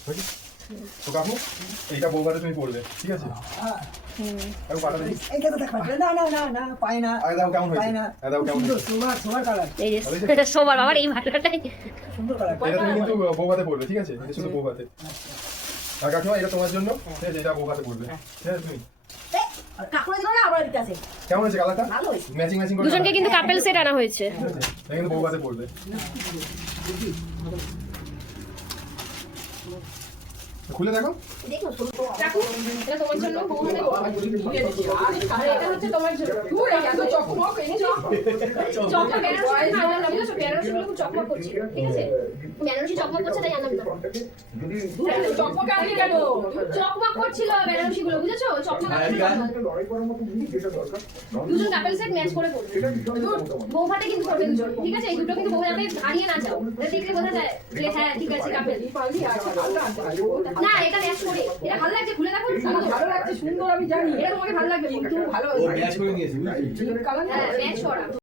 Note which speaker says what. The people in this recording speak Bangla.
Speaker 1: তো কাকু এইটা বৌভাতে তুমি পড়বে, ঠিক আছে? কাকু পাটা দেখি।
Speaker 2: এইটা তো দেখা না না না না পায় না।
Speaker 1: আরে দাও কেমন হয়েছে? দাও কেমন হয়েছে?
Speaker 2: সুন্দর সুন্দর কালার।
Speaker 3: এই যে সবার বাবার এই ভাটাটাই
Speaker 2: সুন্দর কালার।
Speaker 1: এটা তুমি কিন্তু বৌভাতে পড়বে, ঠিক আছে? এটা শুধু বৌভাতে। আর কাকিমা এটা তোমার জন্য, ঠিক আছে? এটা বৌভাতে পড়বে, ঠিক আছে? তুমি
Speaker 2: কাকুরা দিল না আবার দিতে আছে।
Speaker 1: কেমন হয়েছে কালারটা?
Speaker 2: ভালো হয়েছে।
Speaker 1: ম্যাচিং ম্যাচিং করে
Speaker 3: দুজনকে কিন্তু কাপেল সেট আনা হয়েছে।
Speaker 1: এটা কিন্তু বৌভাতে পড়বে। খুলে দেখো।
Speaker 3: কাকু এটা তোমার জন্য বৌভাতে আর এটা হচ্ছে তোমার জন্য।
Speaker 4: তুই এত চকমক এনেছো?
Speaker 3: চকমক বেনারসি খাওয়া না, বুঝছো? বেনারসি গুলো খুব চকমক করছিল, ঠিক আছে? বেনারসি চকমক করছে তাই আনলাম না।
Speaker 4: চকমক আনলি কেন?
Speaker 3: চকমক করছিল বেনারসি গুলো, বুঝেছো? চকমক দুজন কাপেল সেট ম্যাচ করে পড়বে। বৌভাতে কিন্তু পড়বে দুজন, ঠিক আছে? এই দুটো কিন্তু বৌভাতে হারিয়ে না যাও। এটা দেখলে বোঝা যায় যে হ্যাঁ ঠিক আছে কাপেল।
Speaker 4: পারবি আচ্ছা ভালো আনতে।
Speaker 3: না এটা ম্যাচ করে। এটা ভালো লাগছে, খুলে দেখো।
Speaker 4: ভালো লাগছে, সুন্দর, আমি জানি।
Speaker 3: এটা তোমাকে ভালো লাগবে
Speaker 4: কিন্তু ভালো
Speaker 5: ও ম্যাচ করে নিয়েছে, বুঝলি?
Speaker 4: কালার
Speaker 3: হ্যাঁ ম্যাচ করা।